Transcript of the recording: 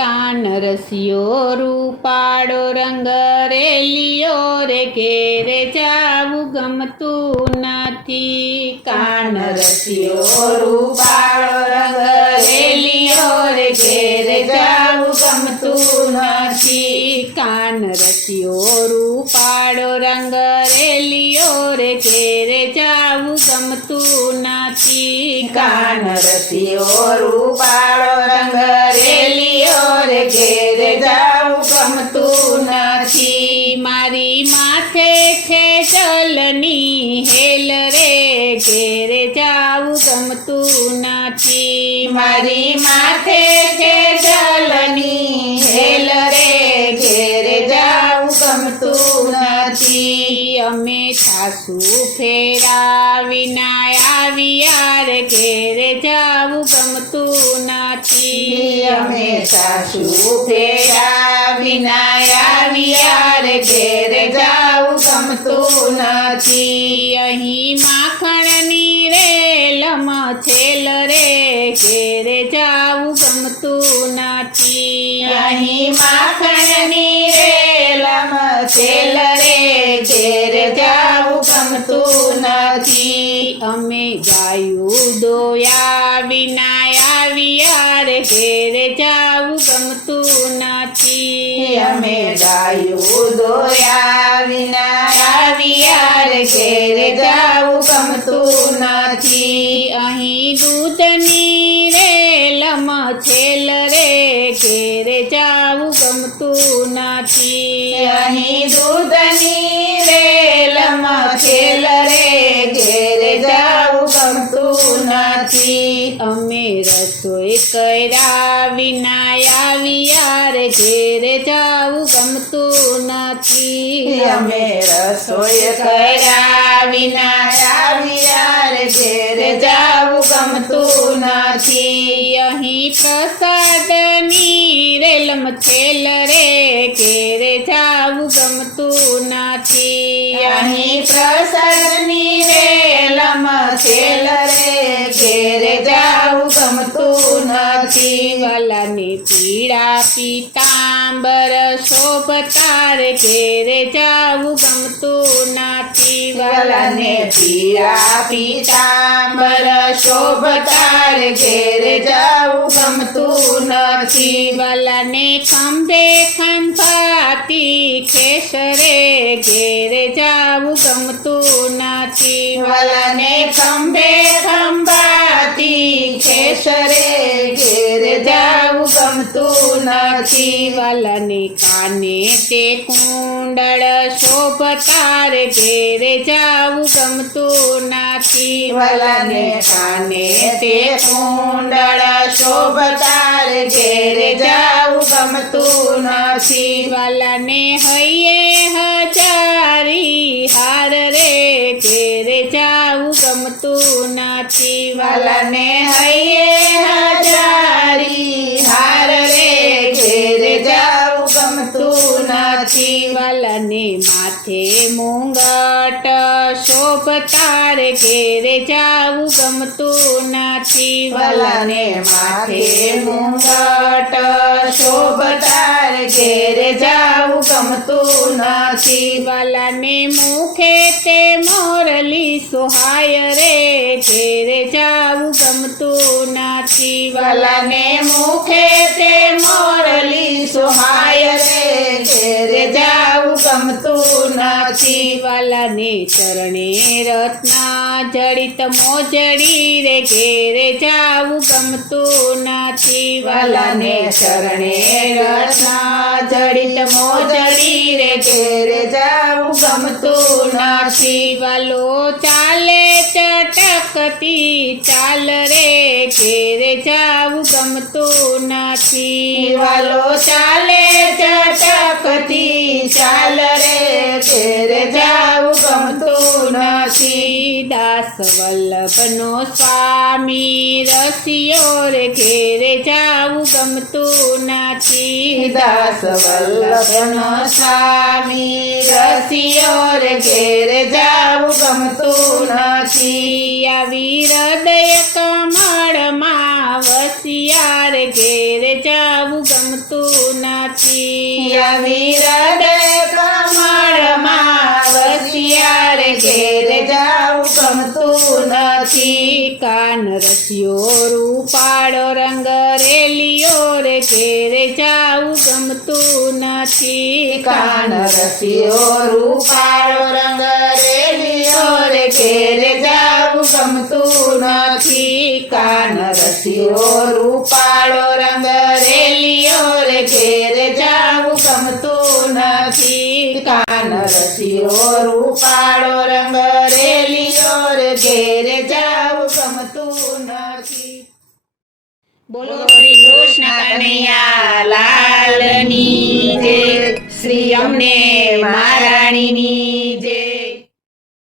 કાન રસિયો રૂપાળો રંગ રેલિયો રે ઘેરે જાવું ગમતું નથી. કાન રસિયો રૂપાળો રંગ રેલિયો રે ઘેરે જાવું ગમતું નથી. કાન રસિયો રૂપાળો રંગ રેલિયો રે ઘેરે જાવું ગમતું નથી. કાન રસિયો રૂપાળો રંગ રેલિયો રે ઘેરે જાવું ગમતું નથી. મારી માથે છે જલની હેલ રે ઘેરે જાવું ગમતું નથી. મારી માથે છે જલની હેલ રે ઘેરે જાવું ગમતું નથી. અમે સાસુ ફેરા વિના આવ્યા રે ઘેરે જાવું ગમતું નથી. અમે સાસુ ફેરા વિના આવ્યા રે ઘેરે જાવું ગમતું નથી. અહીં માખણની રેલમ છેલ રે ઘેરે જાવું ગમતું નથી. અહીં માખણની રેલમ છેલ રે ઘેરે જાવું ગમતું નથી. અમે ગાયું દોયા વિના આવ્યા રે ઘેરે જાવું ગમતું નથી. અમે ગાયું દોયા વિના આવ્યા રે ઘેરે જાવું ગમતું નથી. અહીં દૂધની રેલમ છેલ રે ઘેરે જાવું ગમતું નથી. અહીં દૂધની રેલમ છેલ રે ઘેરે જાવું ગમતું નથી. અમે રસોઈ કર્યા વિના આવ્યા રે ઘેરે જાવું ગમતું નથી. અમે રસોઈ કર્યા વિના આવ્યા રે ઘેરે જાવું ગમતું નથી. અહીં પ્રસાદની રેલમ છેલ રે ઘેરે જાવું ગમતું નથી. અહીં પ્રસાદની રેલમ છેલ રે ઘેરે જાવું ગમતું નથી. ગલાની પીળા પીતાંબર શોભતા રે ઘેરે જાવું ગમતું નથી. ગલાને પીળા પીતાંબર શોભતા રે ઘેરે જાવું ગમતું નથી. ગલાને ખંભે ખંભાતી ખેસરે ઘેરે જાવું ગમતું નથી. ગલાને ખંભે ખંભાતી ખેસરે ઘેરે જાવું ગમતું નથી. વાલાને કાને તે કુંડળ શોભતા રે ઘેરે જાવું ગમતું નથી. વલાને કાને તે કુંડળ શોભતા રે ઘેરે જાવું ગમતું નથી. વાલાને હૈયે હજારી હાર રે ઘેરે જાવું ગમતું નથી. વલાને હૈયે હજારી હાર રે ઘેરે જાવું ગમતું નથી. વાલાને માથે મુંગટ શોભતા રે ઘેરે જાવું ગમતું નથી. વલાને માથે મુંગટ શોભતા રે ઘેરે જાવું ગમતું નથી. વાલાને મુખે તે મોરલી સોહાય રે ઘેરે જાવું ગમતું નથી. વલાને મુખે તે મોરલી સોહાય રે ઘેરે જાવું ગમતું નથી. વાલાને ચરણે રત્ના જડિત મોજડી રે ઘેરે જાવું ગમતું નથી. વલાને ચરણે રત્ના જડિત મોજડી રે ઘેરે જાવું ગમતું નથી. વાલો ચાલે ચટકતી ચાલ રે ઘેરે જાવું ગમતું નથી. વાલો ચાલે ચટકતી ચાલ રે ઘેરે જાવું ગમતું નથી. દાસ વલ્લભનો સ્વામી રસિયો રે ઘેરે જાવું ગમતું નથી. દાસ વલ્લભનો સ્વામી રસિયો રે ઘેરે જાવું ગમતું નથી. આવી હૃદય કમળમાં વસિયા રે ઘેરે જાવું ગમતું નથી આવી હૃદય કમળમાં વસિયા રે ઘેર જાવું ગમતું નથી. કાન રસિયો રૂપાળો રંગ રેલિયો રે ઘેરે જાવું ગમતું નથી કાન રસિયો રૂપાળો રંગ રેલિયો રે ઘેર જાવું ગમતું નથી. કાન રસિયો રૂપાળો રંગ રેલિયો રે ઘેર જાવું ગમતું નથી. કાન રસિયો રૂપાળો રંગ રેલિયો રે ઘેર જાવું ગમતું નથી. બોલો શ્રી કૃષ્ણ કનૈયા લાલની જય. શ્રી અમને મહારાણીની